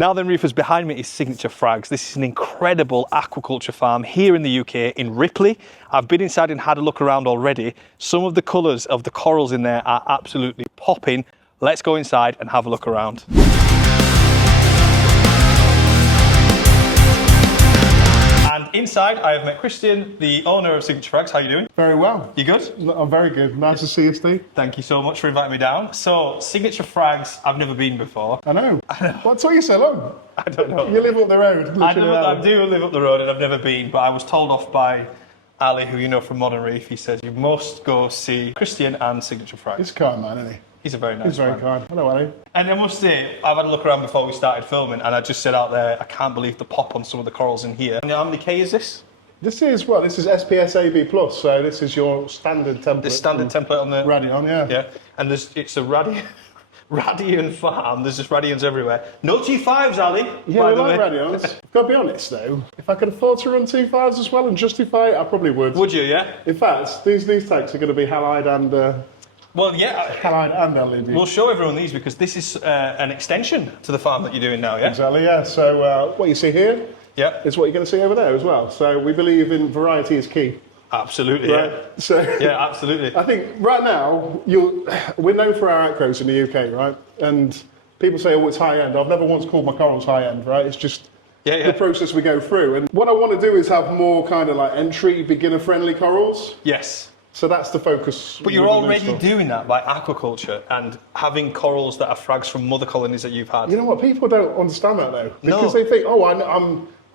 Now then, Reefers, behind me is Signature Frags. This is an incredible aquaculture farm here in the UK, in Ripley. I've been inside and had a look around already. Some of the colours of the corals in there are absolutely popping. Let's go inside and have a look around. And inside, I have met Christian, the owner of Signature Frags. How are you doing? Very well. You good? I'm very good. Nice to see you, Steve. Thank you so much for inviting me down. So, Signature Frags, I've never been before. I know. What took you so long? I don't know. You live up the road. I do live up the road and I've never been, but I was told off by Ali, who you know from Modern Reef. He said, you must go see Christian and Signature Frags. He's a kind man, isn't he? He's a very nice He's very man. kind. Hello, Ali. And I must say, I've had a look around before we started filming and I just said out there, I can't believe the pop on some of the corals in here. And how many K is this? This is SPS AB+, so this is your standard template. The standard template on the... Radion, yeah. Yeah, and it's a Radion farm, there's just Radions everywhere. No T5s, Ali, Yeah, we like Radions. I've got to be honest though, if I could afford to run T5s as well and justify it, I probably would. Would you, yeah? In fact, these tanks are going to be halide and... Well, yeah. halide and LED. We'll show everyone these because this is an extension to the farm that you're doing now, yeah? Exactly, yeah. So what you see here is what you're going to see over there as well. So we believe in variety is key. Absolutely, Right? yeah. So Yeah, absolutely. I think right now, we're known for our outgrowths in the UK, right? And people say, oh, it's high end. I've never once called my corals high end, right? It's just the process we go through. And what I want to do is have more kind of like entry, beginner friendly corals. Yes. So that's the focus. But you're already doing that by aquaculture and having corals that are frags from mother colonies that you've had. You know what? People don't understand that though. Because they think, oh,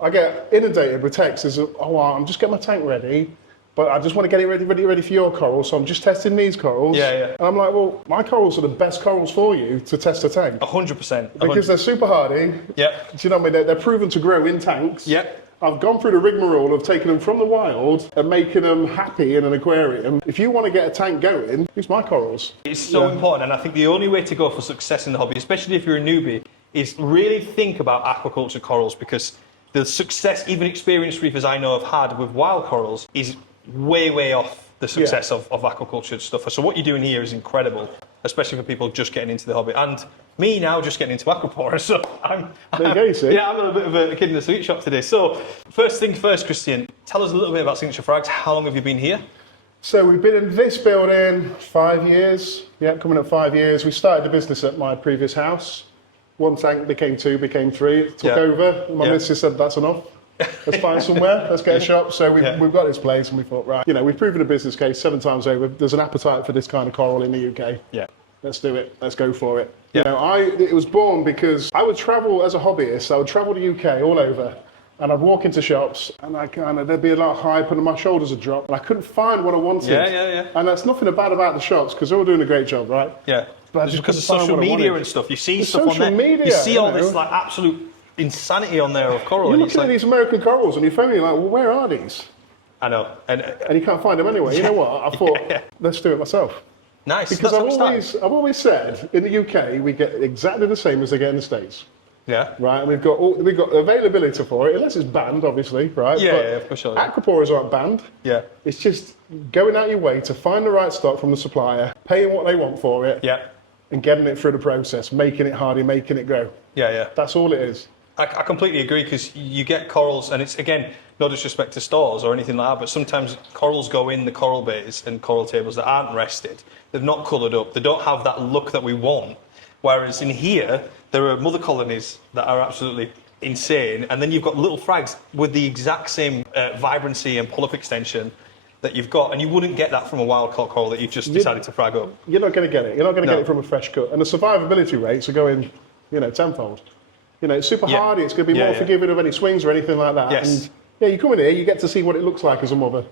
I get inundated with texts. Oh, I'm just getting my tank ready. But I just want to get it ready for your corals, so I'm just testing these corals. Yeah, yeah. And I'm like, well, my corals are the best corals for you to test a tank. 100%. Because they're super hardy. Yeah. Do you know what I mean? They're proven to grow in tanks. Yeah. I've gone through the rigmarole of taking them from the wild and making them happy in an aquarium. If you want to get a tank going, use my corals. It's so important, and I think the only way to go for success in the hobby, especially if you're a newbie, is really think about aquaculture corals, because the success even experienced reefers I know have had with wild corals is way off the success of aquaculture stuff. So what you're doing here is incredible, especially for people just getting into the hobby. And me now just getting into aquapora, so There you go, you see. yeah, I'm a bit of a kid in the sweet shop today. So first thing first, Christian, tell us a little bit about Signature Frags. How long have you been here? So we've been in this building 5 years. Yeah, coming up 5 years. We started the business at my previous house. One tank became 2, became 3. It took over. My missus said, that's enough. Let's find somewhere, let's get a shop. So we've got this place and we thought, right, we've proven a business case 7 times over. There's an appetite for this kind of coral in the UK. Yeah. Let's do it. Let's go for it. Yeah. It was born because I would travel as a hobbyist. I would travel the UK all over and I'd walk into shops and there'd be a lot of hype and my shoulders would drop and I couldn't find what I wanted. Yeah. And that's nothing bad about the shops because they're all doing a great job, right? Yeah. But just because of social media and stuff, you see stuff on there. Media, you see all this like absolute insanity on there of coral. You look at these American corals on your phone and you're like, well, where are these? I know. And you can't find them anyway. You know what? I thought, let's do it myself. Nice. Because I've always said, in the UK, we get exactly the same as they get in the States. Yeah. Right, and we've got availability for it, unless it's banned, obviously, right? Yeah, for sure. Aquaporas aren't banned. Yeah. It's just going out your way to find the right stock from the supplier, paying what they want for it. Yeah. And getting it through the process, making it hardy, making it grow. Yeah. That's all it is. I completely agree, because you get corals, and it's, again, no disrespect to stores or anything like that, but sometimes corals go in the coral bays and coral tables that aren't rested. They're not coloured up. They don't have that look that we want. Whereas in here, there are mother colonies that are absolutely insane, and then you've got little frags with the exact same vibrancy and polyp extension that you've got, and you wouldn't get that from a wild caught coral that you've just decided to frag up. You're not going to get it. You're not going to get it from a fresh cut. And the survivability rates are going, tenfold. It's super hardy. It's going to be more forgiving of any swings or anything like that. Yes. And you come in here, you get to see what it looks like as a mother.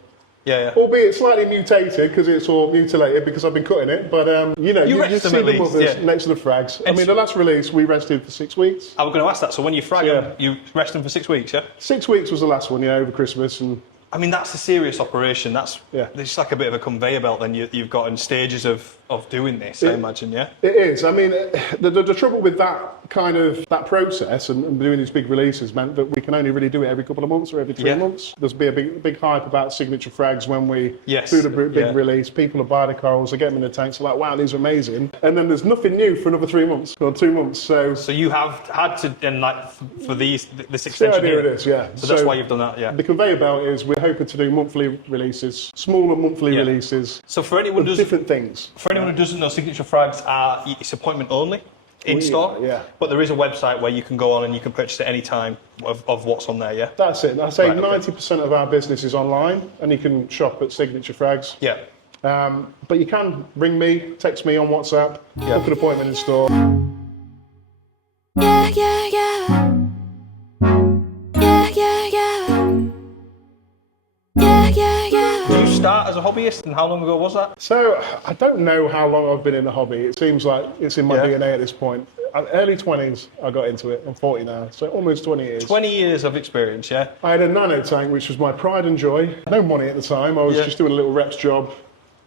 Yeah. Albeit slightly mutated because it's all mutilated because I've been cutting it. But you see the mothers next to the frags. I mean, the last release we rested for 6 weeks. I was going to ask that. So when you frag them, you rest them for 6 weeks, yeah? 6 weeks was the last one, over Christmas. And I mean, that's a serious operation. It's like a bit of a conveyor belt then you've got in stages of doing this, I imagine, yeah? It is. I mean, the trouble with that kind of that process and doing these big releases meant that we can only really do it every couple of months or every 3 months. There's be a big hype about Signature Frags when we do the big release. People will buy the corals, they get them in the tanks, they're like, wow, these are amazing. And then there's nothing new for another 3 months or 2 months. So you have had to, and like for this extension the idea here. it is, yeah. So that's why you've done that, yeah. The conveyor belt is we're hoping to do monthly releases, smaller monthly releases. So for anyone who different things. For anyone who doesn't know, Signature Frags it's appointment only in store. Yeah. But there is a website where you can go on and you can purchase at any time of what's on there, yeah? That's it. I say 90% of our business is online and you can shop at Signature Frags. Yeah. But you can ring me, text me on WhatsApp, book an appointment in store. Yeah, yeah, yeah. Yeah, yeah, yeah. Yeah, yeah, yeah. Did you start as a hobbyist and how long ago was that? So, I don't know how long I've been in the hobby. It seems like it's in my DNA at this point. Early 20s, I got into it. I'm 40 now, so almost 20 years. 20 years of experience, yeah? I had a nano tank, which was my pride and joy. No money at the time. I was just doing a little rep's job.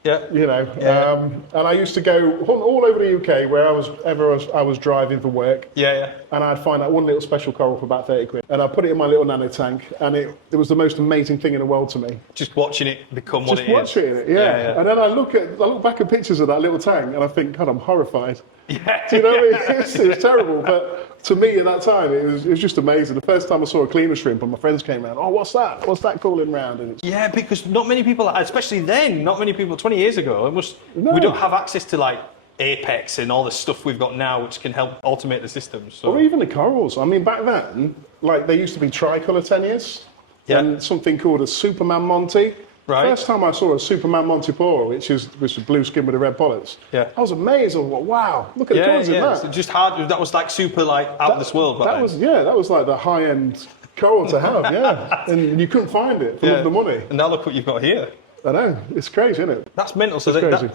Yeah. You know, and I used to go all over the UK where I was driving for work. Yeah. And I'd find that one little special coral for about 30 quid. And I put it in my little nano tank, and it was the most amazing thing in the world to me. Just watching it become what it is. Just watching it, yeah. And then I look back at pictures of that little tank, and I think, God, I'm horrified. Yeah. Do you know what I mean? It was terrible, but to me at that time, it was just amazing. The first time I saw a cleaner shrimp, and my friends came around, oh, what's that? What's that calling round? And yeah, because not many people, especially then, 20 years ago, we don't have access to like Apex and all the stuff we've got now, which can help automate the system. So. Or even the corals. I mean, back then, like there used to be tricolour tennias, and something called a Superman Monty. Right. First time I saw a Superman Montipora, which was blue skin with the red polyps, I was amazed. I was like, wow, look at the colours in that. So just hard. That was like super like out of this world. That was like the high end coral to have, and you couldn't find it for the money. And now look what you've got here. I know, it's crazy, isn't it? That's mental. So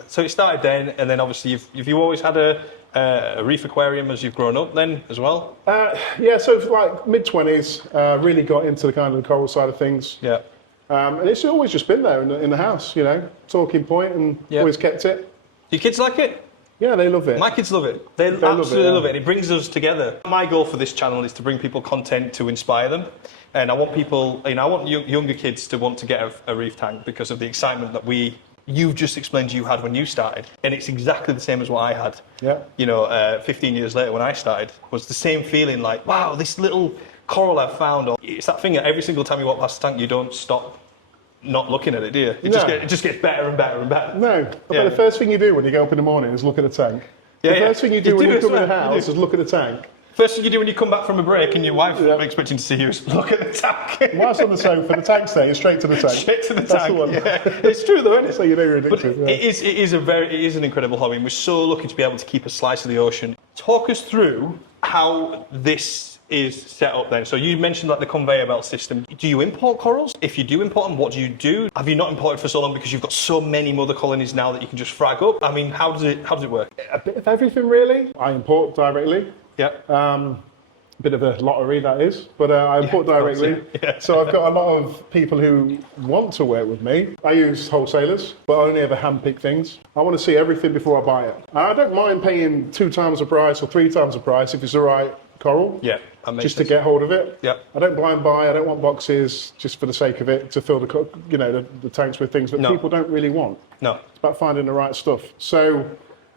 so it started then, and then obviously you've always had a reef aquarium as you've grown up then as well. So like mid-20s, really got into the kind of the coral side of things. Yeah. And it's always just been there in the house, you know, talking point, and always kept it. Do your kids like it? Yeah, they love it. My kids love it. They absolutely love it. And it brings us together. My goal for this channel is to bring people content to inspire them. And I want people, I want younger kids to want to get a reef tank because of the excitement that you've just explained you had when you started. And it's exactly the same as what I had. Yeah. 15 years later when I started, was the same feeling like, wow, this little coral I've found. Or it's that thing that every single time you walk past the tank, you don't stop not looking at it, do you? It just gets better and better and better. No, but the first thing you do when you go up in the morning is look at the tank. The first thing you do when you come in the house is look at the tank. First thing you do when you come back from a break and your wife is expecting to see you is look at the tank. Whilst on the sofa, the tank's there, straight to the tank. Straight to the tank. It's true though, isn't it? So you know you're addicted. But it is an incredible hobby, and we're so lucky to be able to keep a slice of the ocean. Talk us through how this is set up then. So you mentioned like the conveyor belt system. Do you import corals? If you do import them, what do you do? Have you not imported for so long because you've got so many mother colonies now that you can just frag up? I mean, how does it work? A bit of everything really. I import directly. Yeah. Bit of a lottery that is, but I import directly. So I've got a lot of people who want to work with me. I use wholesalers, but I only ever handpick things. I want to see everything before I buy it. I don't mind paying 2 times the price or 3 times the price if it's the right coral. Yeah. Just to get hold of it. Yeah. I don't blind buy. I don't want boxes just for the sake of it to fill the tanks with things that people don't really want. No. It's about finding the right stuff. So,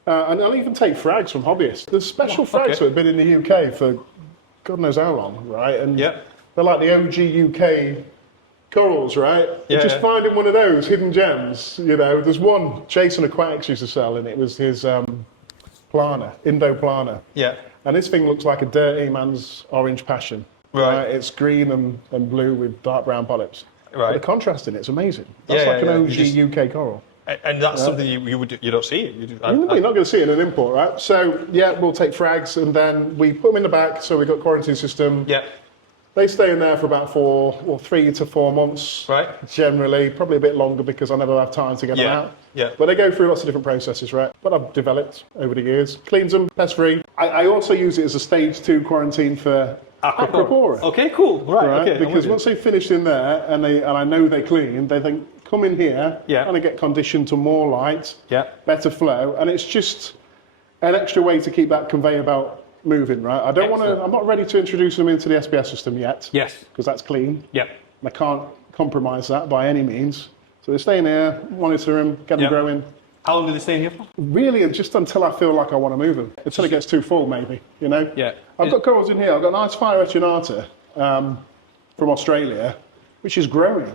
and I'll even take frags from hobbyists. There's special frags that have been in the UK for God knows how long, right? And they're like the OG UK corals, right? Yeah. Just finding one of those hidden gems. You know, there's one Jason Aquatics used to sell, and it was his plana, Indo-plana. Yeah. And this thing looks like a dirty man's orange passion. Right. It's green and blue with dark brown polyps. Right. But the contrast in it's amazing. That's like an OG UK coral. And that's something you don't see. You're not going to see it in an import, right? So we'll take frags and then we put them in the back. So we've got quarantine system. Yeah. They stay in there for about 3 to 4 months. Right. Generally, probably a bit longer because I never have time to get them out. Yeah. But they go through lots of different processes, right? But I've developed over the years. Cleans them, pest free. I also use it as a stage 2 quarantine for aquapora. Okay, cool. Right. Okay. Because once they've finished in there and I know they're clean, they then come in here and they get conditioned to more light, better flow, and it's just an extra way to keep that conveyor belt moving, right? I don't want to. I'm not ready to introduce them into the SPS system yet. Yes. Because that's clean. Yep. I can't compromise that by any means. So they're staying here, monitor them, get them growing. How long do they stay in here for? Really, just until I feel like I want to move them. Until it gets too full, maybe, you know? Yeah. I've got corals in here. I've got an ice fire retinata from Australia, which is growing.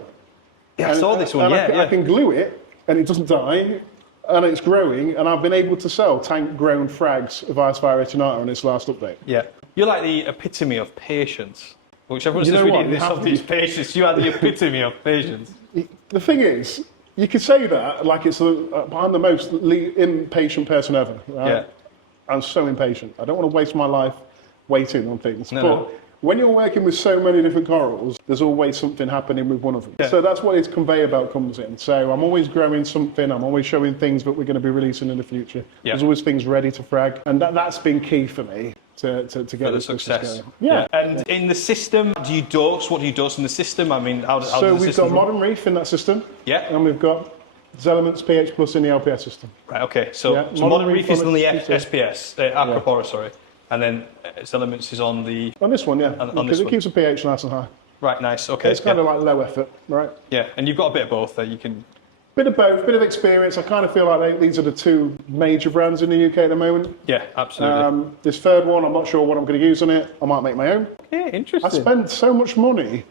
Yeah, I saw this one, I can glue it, and it doesn't die, and it's growing, and I've been able to sell tank-grown frags of ice fire retinata on this last update. Yeah. You're like the epitome of patience. Which everyone You says know we what? need this of these patience. You are the epitome of patience. The thing is, you could say that like I'm the most impatient person ever. Right? Yeah. I'm so impatient. I don't want to waste my life waiting on things. No, but no. when you're working with so many different corals, there's always something happening with one of them. Yeah. So that's what its conveyor belt comes in. So I'm always growing something. I'm always showing things that we're going to be releasing in the future. Yeah. There's always things ready to frag. And that's been key for me to get For the this success. going. Yeah. And in the system, do you dose? What do you dose in the system? I mean, how does So the we've system got modern reef in that system. Yeah. And we've got Elements pH Plus in the LPS system. Right, okay. So, Yeah, so modern Modern reef Reef is on on the the SPS, Aquapora, sorry. And then Elements is on the... On this one, yeah. On Because this it one. keeps the pH nice and high. Right, nice, okay. It's kind of like low effort, right? Yeah, and you've got a bit of both there. You can... Bit of both, bit of experience. I kind of feel like these are the two major brands in the UK at the moment. Yeah, absolutely. This third one, I'm not sure what I'm going to use on it. I might make my own. Yeah, interesting. I spend so much money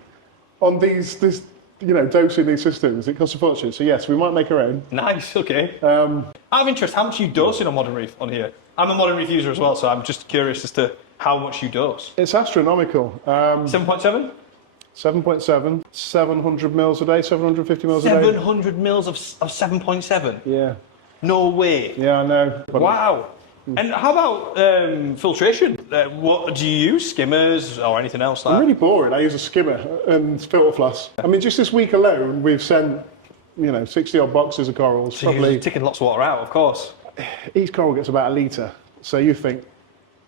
on dosing these systems. It costs a fortune. So yes, we might make our own. Nice, okay. Out of interest, how much are you dosing on Modern Reef on here? I'm a Modern Reef user as well, so I'm just curious as to how much you dose. It's astronomical. 7.7? 7.7, 700 mils a day, 750 mils a day. 700 mils of 7.7? Yeah. No way. Yeah, I know. But Wow. And how about filtration? What do you use? Skimmers or anything else like I'm that? really boring. I use a skimmer and filter floss. I mean, just this week alone, we've sent, 60 odd boxes of corals. So you're taking lots of water out, of course. Each coral gets about a litre. So you think,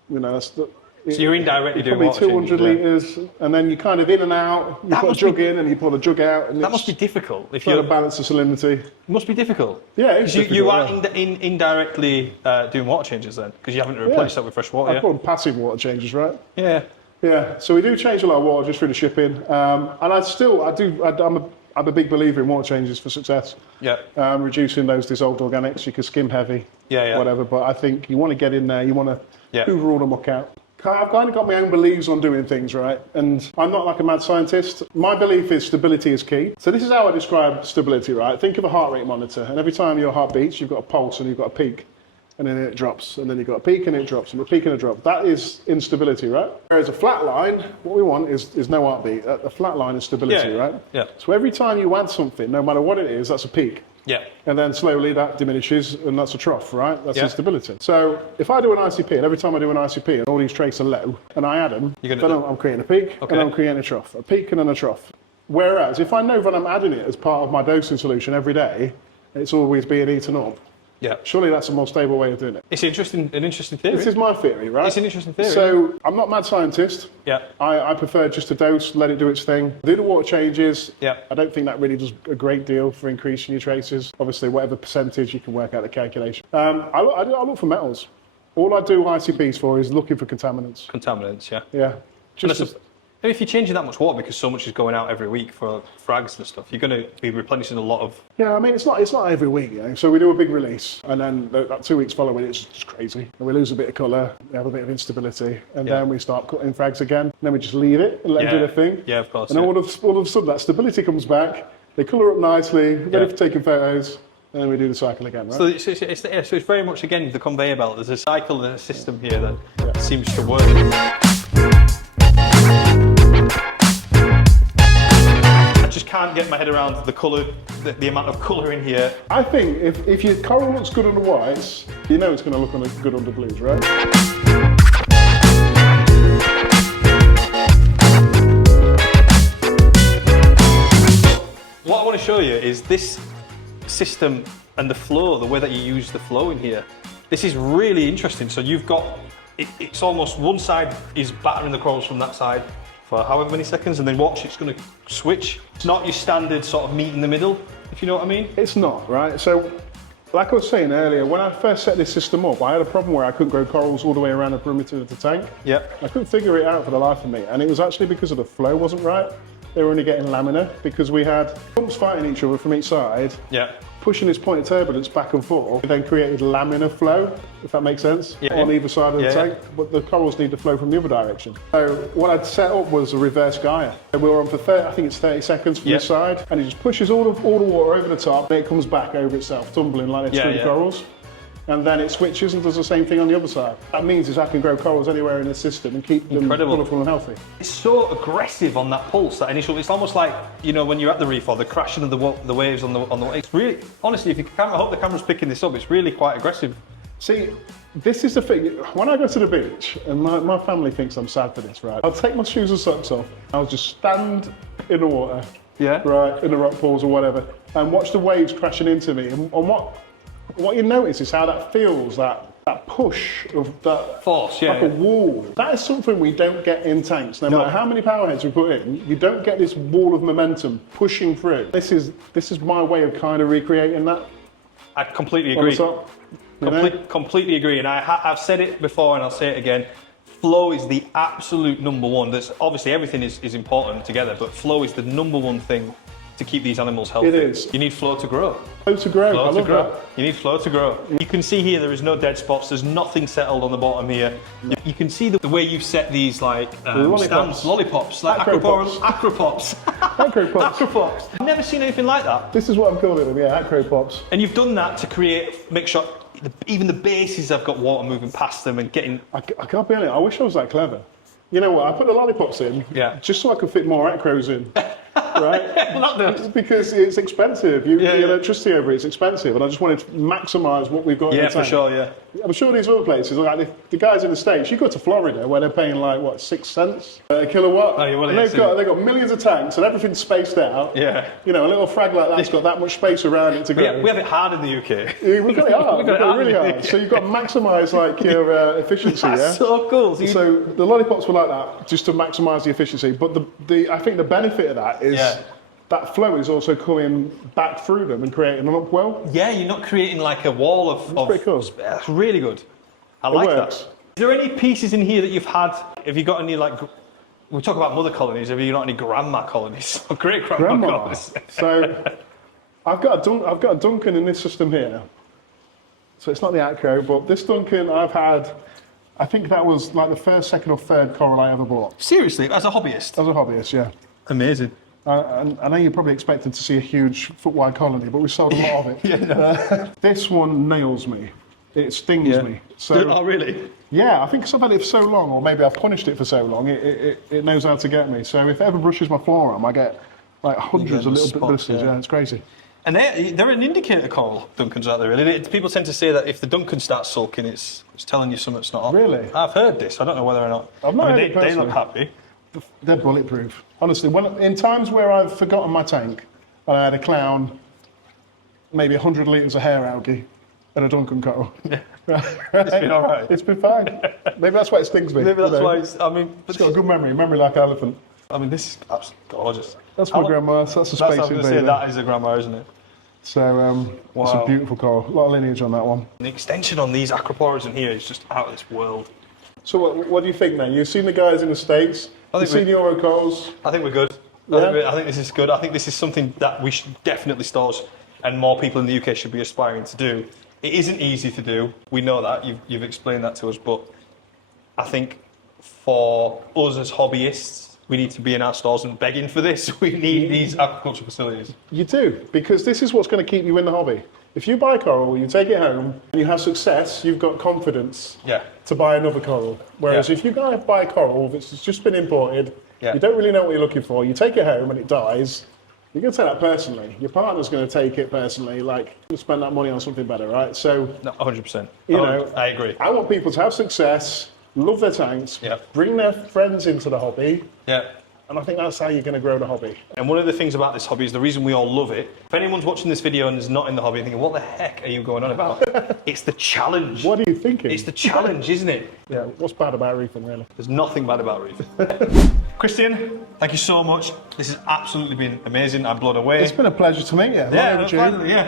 So you're indirectly doing probably water 200 changes, litres, and then you kind of in and out. You That put a must jug be- in and you pull a jug out. And That it's must be difficult. If trying you to balance the salinity. It must be difficult. Yeah, it's You difficult, are yeah. indirectly doing water changes then, because you haven't replaced that with fresh water. I Yeah. call them passive water changes, right? Yeah. Yeah, so we do change a lot of water just through the shipping. And I'm a big believer in water changes for success. Yeah. Reducing those dissolved organics, you can skim heavy, Yeah. whatever. But I think you want to get in there, you want to hoover all the muck out. I've kind of got my own beliefs on doing things, right? And I'm not like a mad scientist. My belief is stability is key. So this is how I describe stability, right? Think of a heart rate monitor, and every time your heart beats, you've got a pulse and you've got a peak. And then it drops, and then you've got a peak and it drops, and a peak and a drop. That is instability, right? Whereas a flat line, what we want is no heartbeat. A flat line is stability, Yeah, right? yeah. So every time you add something, no matter what it is, that's a peak. Yeah. And then slowly that diminishes, and that's a trough, right? That's Yeah. instability. So if I do an ICP, and every time I do an ICP, and all these traits are low, and I add them, You're then gonna I'm creating a peak, Okay. and I'm creating a trough. A peak and then a trough. Whereas if I know that I'm adding it as part of my dosing solution every day, it's always being eaten up. Yeah. Surely that's a more stable way of doing it. It's an interesting theory. This is my theory, right? It's an interesting theory. So I'm not a mad scientist. Yeah. I prefer just to dose, let it do its thing. Do the water changes. Yeah. I don't think that really does a great deal for increasing your traces. Obviously, whatever percentage, you can work out the calculation. I look for metals. All I do ICPs for is looking for contaminants. Contaminants, yeah. Yeah. Just And if you're changing that much water because so much is going out every week for frags and stuff, you're going to be replenishing a lot of... yeah, I mean, it's not every week, So we do a big release, and then that 2 weeks following, it's just crazy. And we lose a bit of colour, we have a bit of instability, and then we start cutting frags again. And then we just leave it and let them do their thing. Yeah, of course. And then all of a sudden, that stability comes back, they colour up nicely, ready for taking photos, and then we do the cycle again, right? So it's very much, again, the conveyor belt. There's a cycle and a system here that seems to work. I just can't get my head around the colour, the amount of colour in here. I think if your coral looks good under whites, you know it's going to look good under blues, right? What I want to show you is this system and the flow, the way that you use the flow in here. This is really interesting. So you've got, it's almost one side is battering the corals from that side for however many seconds, and then watch, it's going to switch. It's not your standard sort of meet in the middle, if you know what I mean. It's not, right? So Like I was saying earlier, when I first set this system up, I had a problem where I couldn't grow corals all the way around the perimeter of the tank. Yeah. I couldn't figure it out for the life of me, and it was actually because of the flow wasn't right. They were only getting laminar because we had pumps fighting each other from each side, Yeah. pushing this point of turbulence back and forth, then created laminar flow, if that makes sense, on either side of the tank. But the corals need to flow from the other direction. So what I'd set up was a reverse gyre. And we were on for 30, I think it's 30 seconds from this side, and it just pushes all the water over the top, and it comes back over itself, tumbling like they're true corals. And then it switches and does the same thing on the other side. That means is I can grow corals anywhere in the system and keep them colourful and healthy. It's so aggressive on that pulse, that initial. It's almost like, you know, when you're at the reef or the crashing of the waves on the. It's really, honestly, if you can, I hope the camera's picking this up. It's really quite aggressive. See, this is the thing. When I go to the beach, and my family thinks I'm sad for this, right? I'll take my shoes and socks off. I'll just stand in the water, right, in the rock pools or whatever, and watch the waves crashing into me. And what you notice is how that feels, that push of that force, like a wall. That is something we don't get in tanks. No matter how many power heads we put in, you don't get this wall of momentum pushing through. This is my way of kind of recreating that. I completely agree. Completely agree, and I've said it before and I'll say it again. Flow is the absolute number one. There's obviously everything is important together, but flow is the number one thing to keep these animals healthy. It is. You need flow to grow. Flow to grow. Flow I to love grow. that. You need flow to grow. You can see here there is no dead spots. There's nothing settled on the bottom here. You can see the way you've set these like lollipops, like acropops. Acropops. I've never seen anything like that. This is what I'm calling them. Yeah, acropops. And you've done that to make sure even the bases have got water moving past them and getting. I can't be honest. I wish I was that clever. You know what? I put the lollipops in just so I could fit more acros in. Right? Because it's expensive. Electricity over it's expensive, and I just wanted to maximise what we've got in the tank. Yeah, for sure, yeah. I'm sure these other places, like the guys in the States, you go to Florida where they're paying like, what, 6 cents a kilowatt? Oh, yeah, well, and they've got millions of tanks and everything's spaced out. Yeah. You know, a little frag like that's got that much space around it to grow. We have it hard in the UK. We've got it hard. We've got it really hard. So you've got to maximise like your efficiency. That's so cool. So the lollipops were like that, just to maximise the efficiency. But I think the benefit of that is that flow is also coming back through them and creating an upwell. Yeah, you're not creating like a wall of pretty cool. That's really good. I like that. Is there any pieces in here that you've had? Have you got any like? We talk about mother colonies. Have you got any grandma colonies or great grandma colonies? So I've got a Duncan in this system here. So it's not the acro, but this Duncan I've had. I think that was like the first, second, or third coral I ever bought. Seriously, as a hobbyist? As a hobbyist, yeah. Amazing. And I know you're probably expecting to see a huge foot-wide colony, but we sold a lot of it. This one nails me. It stings me. So, oh, really? Yeah, I think because I've had it for so long, or maybe I've punished it for so long, it knows how to get me. So if it ever brushes my forearm, I get like hundreds of little blisters. Yeah, it's crazy. And they're an indicator coral, Duncans out there, really. People tend to say that if the Duncan starts sulking, it's telling you something's not on. Really? I've heard this. I don't know whether or not. I've not heard it personally. They look happy. They're bulletproof. Honestly, in times where I've forgotten my tank, and I had a clown, maybe 100 litres of hair algae, and a Duncan coral. It's been all right. It's been fine. Maybe that's why it stings me. Maybe that's why it's got a good memory like an elephant. I mean, this is absolutely gorgeous. That's my grandma. That's a space I'm going to say that is a grandma, isn't it? So it's a beautiful coral. A lot of lineage on that one. The extension on these acroporas in here is just out of this world. So what do you think then? You've seen the guys in the States. You've seen the Euro corals. I think we're good. I think this is good. I think this is something that we should definitely stores and more people in the UK should be aspiring to do. It isn't easy to do. We know that. You've explained that to us. But I think for us as hobbyists, we need to be in our stores and begging for this. We need these aquaculture facilities. You do, because this is what's going to keep you in the hobby. If you buy coral, you take it home, and you have success, you've got confidence to buy another coral. Whereas if you buy coral that's just been imported, you don't really know what you're looking for, you take it home and it dies, you're going to take that personally. Your partner's going to take it personally, like, you spend that money on something better, right? So, no, 100%. You know, I agree. I want people to have success, love their tanks, bring their friends into the hobby, And I think that's how you're going to grow the hobby. And one of the things about this hobby is the reason we all love it. If anyone's watching this video and is not in the hobby thinking, what the heck are you going on about? It's the challenge. What are you thinking? It's the challenge, isn't it? Yeah, what's bad about reefing, really? There's nothing bad about reef. Christian, thank you so much. This has absolutely been amazing. I'm blown away. It's been a pleasure to meet you.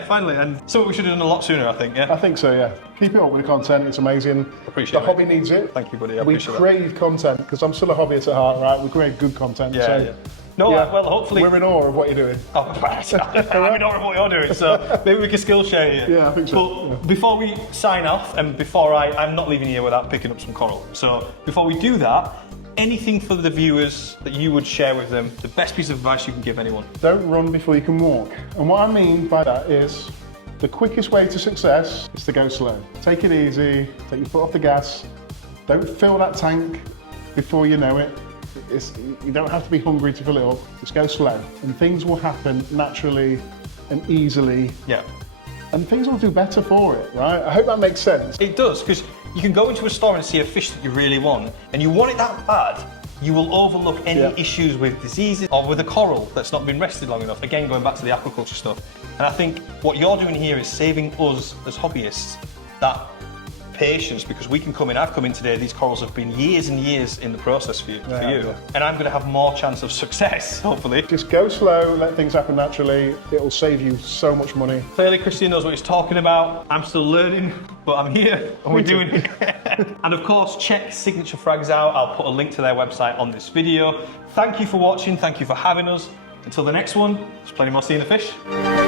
Finally. And so we should have done a lot sooner, I think, yeah? I think so, yeah. Keep it up with the content, it's amazing. Appreciate the it. hobby needs it. Thank you, buddy. I We appreciate crave content, because I'm still a hobbyist at heart, right? We crave good content. that. So, Yeah. No, yeah, well, hopefully. we're in awe of what you're doing. Oh, I'm in awe of what you're doing, so maybe we can skill share here. Yeah, I think so. But before we sign off, and before I'm not leaving here without picking up some coral. So before we do that, anything for the viewers that you would share with them, the best piece of advice you can give anyone? Don't run before you can walk. And what I mean by that is, the quickest way to success is to go slow. Take it easy, take your foot off the gas. Don't fill that tank before you know it. You don't have to be hungry to fill it up, just go slow. And things will happen naturally and easily. Yeah. And things will do better for it, right? I hope that makes sense. It does, because you can go into a store and see a fish that you really want, and you want it that bad, you will overlook any issues with diseases or with a coral that's not been rested long enough. Again, going back to the aquaculture stuff. And I think what you're doing here is saving us as hobbyists that patience, because we can come in, I've come in today, these corals have been years and years in the process for you, and I'm going to have more chance of success, hopefully. Just go slow, let things happen naturally. It'll save you so much money. Clearly, Christian knows what he's talking about. I'm still learning, but I'm here and we're doing it. And of course, check Signature Frags out. I'll put a link to their website on this video. Thank you for watching. Thank you for having us. Until the next one, there's plenty more seeing the fish.